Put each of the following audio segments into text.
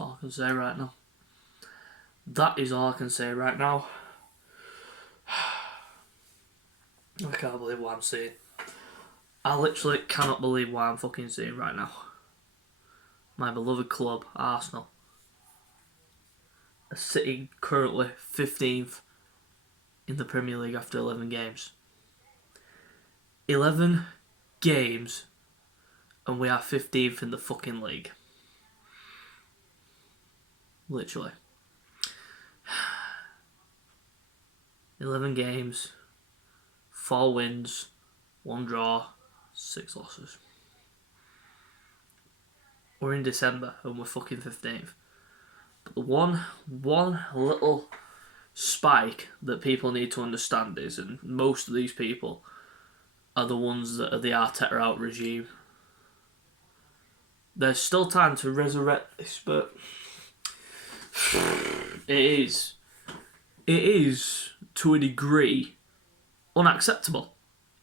all I can say right now. That is all I can say right now. I can't believe what I'm seeing. I literally cannot believe what I'm fucking seeing right now. My beloved club, Arsenal, are sitting currently 15th in the Premier League after 11 games. 11 games and we are 15th in the fucking league. Literally. 11 games, 4 wins, 1 draw, 6 losses. We're in December and we're fucking 15th. But the one little spike that people need to understand is, and most of these people are the ones that are the Arteta out regime. There's still time to resurrect this, but it is to a degree unacceptable.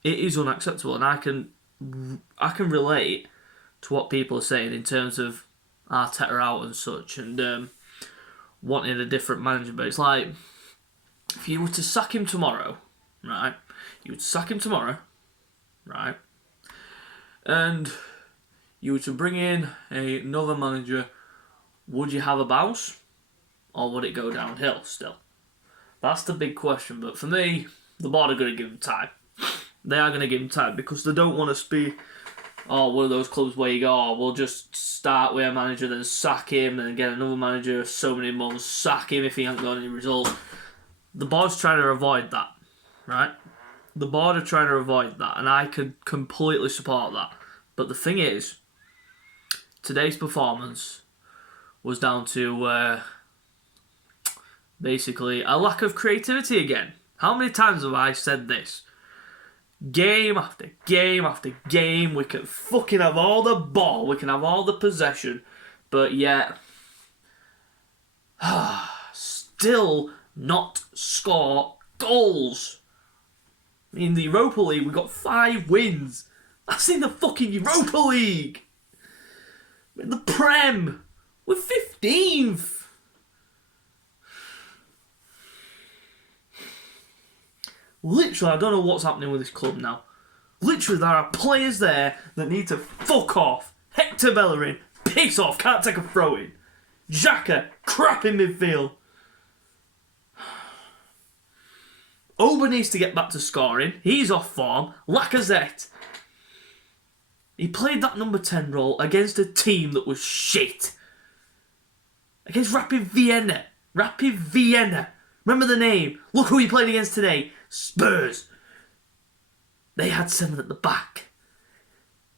It is unacceptable, and I can relate to what people are saying in terms of Arteta out and such, and wanting a different manager. But it's like, if you were to sack him tomorrow, right? You would sack him tomorrow, right? And you were to bring in another manager, would you have a bounce? Or would it go downhill still? That's the big question. But for me, the board are going to give him time. They are going to give him time because they don't want to be one of those clubs where you go, we'll just start with a manager, then sack him, then get another manager so many months, sack him if he hasn't got any results. The board's trying to avoid that, right? The board are trying to avoid that, and I could completely support that. But the thing is, today's performance was down to basically a lack of creativity again. How many times have I said this? Game after game after game, we can fucking have all the ball, we can have all the possession, but yet still not score goals. In the Europa League, we got 5 wins. That's in the fucking Europa League. In the Prem, we're 15th. Literally, I don't know what's happening with this club now. Literally, there are players there that need to fuck off. Hector Bellerin, piss off, can't take a throw-in. Xhaka, crap in midfield. Oba needs to get back to scoring. He's off form. Lacazette. He played that number 10 role against a team that was shit. Against Rapid Vienna. Rapid Vienna. Remember the name. Look who he played against today. Spurs. They had 7 at the back.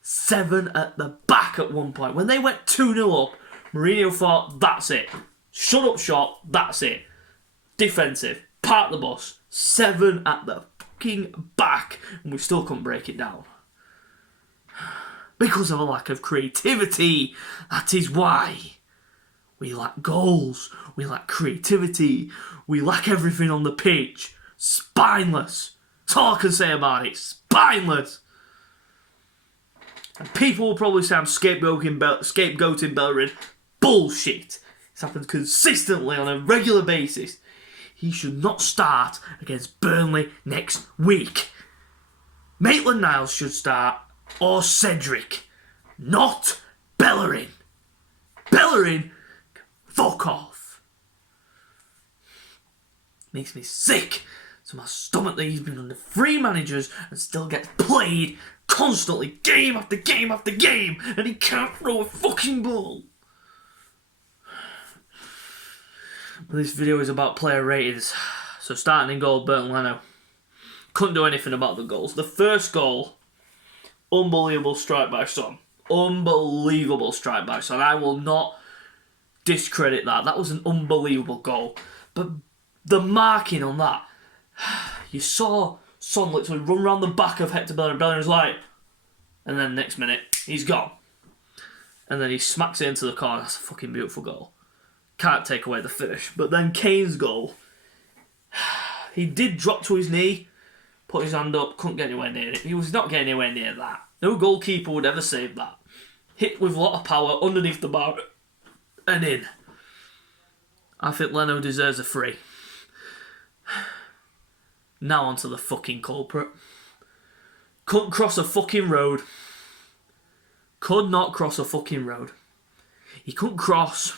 7 at the back at one point. When they went 2-0 up, Mourinho thought, that's it. Shut up shop, that's it. Defensive. Park the bus. 7 at the fucking back. And we still couldn't break it down. Because of a lack of creativity. That is why. We lack goals. We lack creativity. We lack everything on the pitch. Spineless. That's all I can say about it. Spineless. And people will probably say I'm scapegoating Bellerin. Bullshit. This happens consistently on a regular basis. He should not start against Burnley next week. Maitland-Niles should start, or Cedric. Not Bellerin. Bellerin, fuck off. Makes me sick to my stomach that he's been under 3 managers and still gets played constantly, game after game after game, and he can't throw a fucking ball. But this video is about player ratings. So starting in goal, Bernd Leno. Couldn't do anything about the goals. The first goal, unbelievable strike by Son. Unbelievable strike by Son. I will not discredit that. That was an unbelievable goal. But the marking on that, you saw Son literally run around the back of Hector Bellerin. Bellerin was like, and then next minute, he's gone. And then he smacks it into the corner. That's a fucking beautiful goal. Can't take away the finish. But then Kane's goal, he did drop to his knee, put his hand up, couldn't get anywhere near it. He was not getting anywhere near that. No goalkeeper would ever save that. Hit with a lot of power underneath the bar and in. I think Leno deserves a free. Now on to the fucking culprit. Couldn't cross a fucking road. Could not cross a fucking road. He couldn't cross.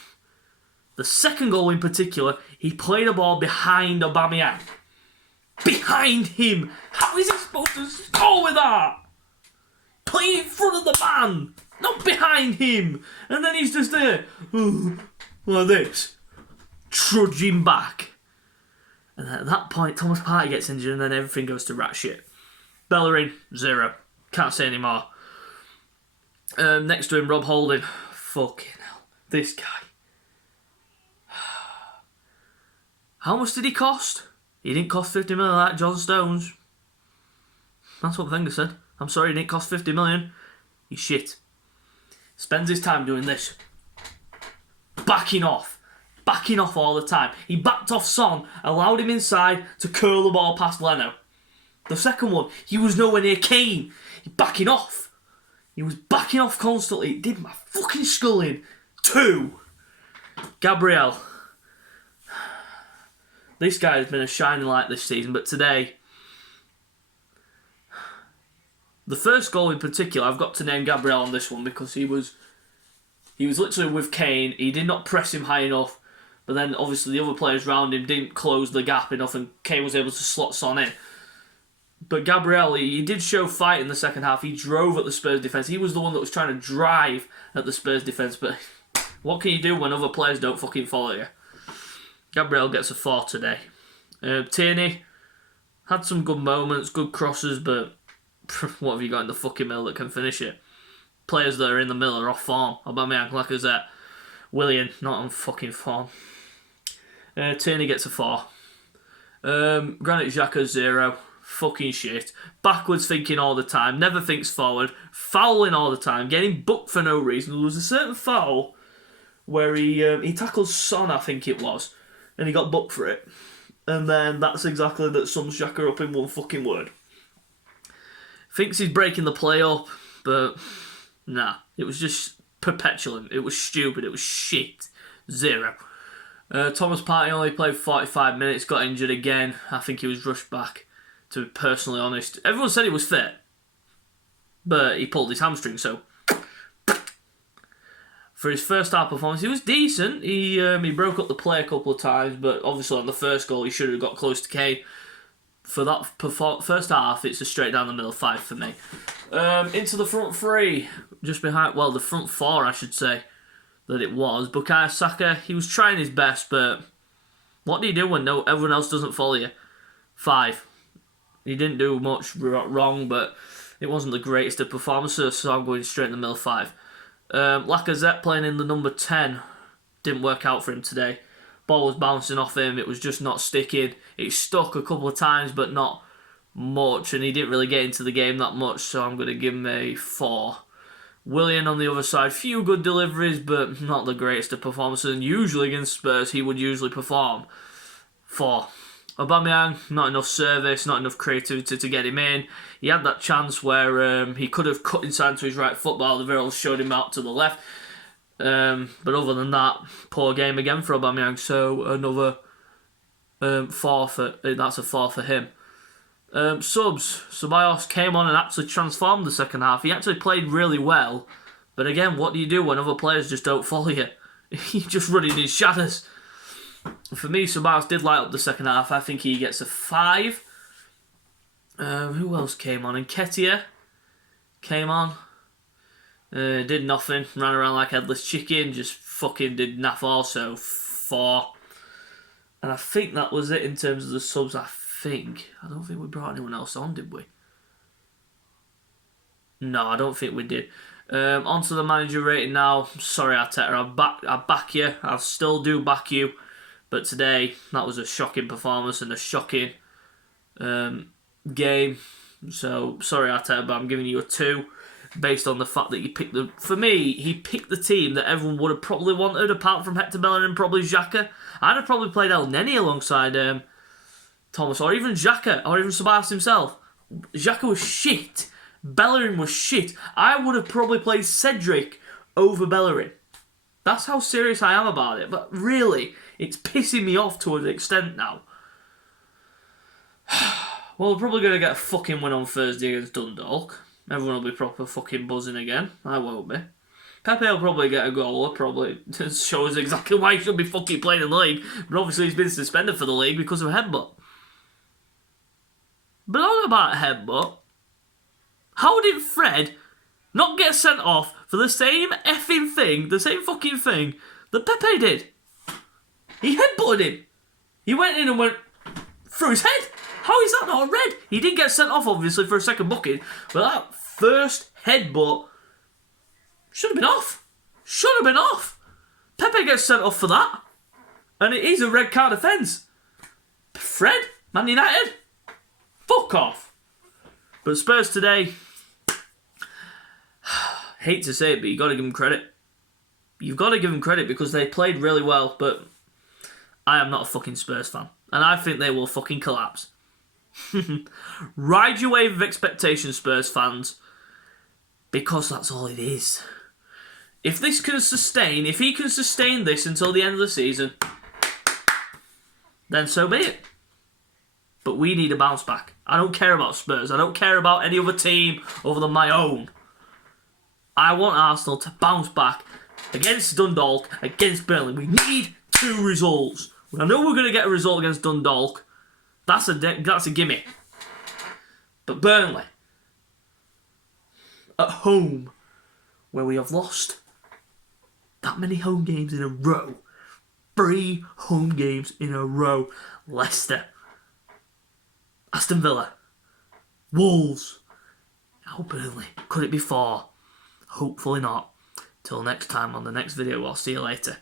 The second goal in particular, he played a ball behind Aubameyang. Behind him! How is he supposed to score with that? Play in front of the man, not behind him. And then he's just there, like this, trudging back. And at that point, Thomas Partey gets injured and then everything goes to rat shit. Bellerin, 0. Can't say any more. Next to him, Rob Holding. Fucking hell. This guy. How much did he cost? He didn't cost 50 million like John Stones. That's what Wenger said. I'm sorry, he didn't cost 50 million. He's shit. Spends his time doing this. Backing off all the time. He backed off Son, allowed him inside to curl the ball past Leno. The second one, he was nowhere near Kane. Backing off. He was backing off constantly. It did my fucking skull in. 2. Gabriel. This guy has been a shining light this season, but today, the first goal in particular, I've got to name Gabriel on this one because he was literally with Kane. He did not press him high enough, but then obviously the other players around him didn't close the gap enough and Kane was able to slot Son in. But Gabriel, he did show fight in the second half. He drove at the Spurs defence. He was the one that was trying to drive at the Spurs defence, but what can you do when other players don't fucking follow you? Gabriel gets a 4 today. Tierney had some good moments, good crosses, but what have you got in the fucking middle that can finish it? Players that are in the middle are off form. Aubameyang, Lacazette, Willian, not on fucking form. Tierney gets a 4. Granit Xhaka, 0. Fucking shit. Backwards thinking all the time. Never thinks forward. Fouling all the time. Getting booked for no reason. There was a certain foul where he tackled Son, I think it was, and he got booked for it. And then that's exactly that sums Xhaka up in one fucking word. Thinks he's breaking the play up, but nah. It was just petulant. It was stupid. It was shit. 0. Thomas Partey only played 45 minutes, got injured again. I think he was rushed back, to be personally honest. Everyone said he was fit, but he pulled his hamstring, so for his first half performance, he was decent. He broke up the play a couple of times, but obviously on the first goal, he should have got close to Kane. For that first half, it's a straight down the middle 5 for me. Into the front 3, just behind, well, the front 4, I should say, that it was. Bukayo Saka, he was trying his best, but what do you do when everyone else doesn't follow you? 5. He didn't do much wrong, but it wasn't the greatest of performances, so I'm going straight in the middle 5. Lacazette playing in the number 10 didn't work out for him today. Ball was bouncing off him, it was just not sticking. It stuck a couple of times, but not much, and he didn't really get into the game that much, so I'm going to give him a 4. Willian on the other side, few good deliveries, but not the greatest of performances, and usually against Spurs, he would usually perform. 4. Aubameyang, not enough service, not enough creativity to get him in. He had that chance where he could have cut inside to his right foot, but Alderweireld showed him out to the left. But other than that, poor game again for Aubameyang, so another 4 for, that's a 4 for him. Subs, Ceballos came on and actually transformed the second half. He actually played really well, but again, what do you do when other players just don't follow you? You're just running in shadows. For me, Ceballos did light up the second half. I think he gets a 5. Who else came on? Nketiah came on. Did nothing. Ran around like headless chicken. Just fucking did naff also. 4. And I think that was it in terms of the subs, I think. I don't think we brought anyone else on, did we? No, I don't think we did. On to the manager rating now. Sorry, Arteta. I back you. I still do back you. But today, that was a shocking performance and a shocking game. So, sorry, Arteta, but I'm giving you a 2 based on the fact that you picked the... For me, he picked the team that everyone would have probably wanted, apart from Hector Bellerin and probably Xhaka. I'd have probably played El Neni alongside Thomas, or even Xhaka, or even Ceballos himself. Xhaka was shit. Bellerin was shit. I would have probably played Cedric over Bellerin. That's how serious I am about it. But really, it's pissing me off to an extent now. Well, we're probably going to get a fucking win on Thursday against Dundalk. Everyone will be proper fucking buzzing again. I won't be. Pepe will probably get a goal. Probably shows exactly why he should be fucking playing in the league. But obviously he's been suspended for the league because of a headbutt. But on about a headbutt, how did Fred not get sent off for the same effing thing, the same fucking thing that Pepe did? He headbutted him. He went in and went through his head. How is that not a red? He didn't get sent off, obviously, for a second booking, but that first headbutt should have been off. Should have been off. Pepe gets sent off for that. And it is a red card offence. Fred, Man United, fuck off. But Spurs today, hate to say it, but you've got to give them credit. You've got to give them credit because they played really well, but I am not a fucking Spurs fan. And I think they will fucking collapse. Ride your wave of expectation, Spurs fans, because that's all it is. If he can sustain this until the end of the season, then so be it. But we need a bounce back. I don't care about Spurs. I don't care about any other team other than my own. I want Arsenal to bounce back against Dundalk, against Burnley. We need 2 results. I know we're going to get a result against Dundalk. That's a gimme. But Burnley, at home, where we have lost that many home games in a row, 3 home games in a row, Leicester, Aston Villa, Wolves, now Burnley. Could it be 4? Hopefully not. Till next time on the next video, I'll see you later.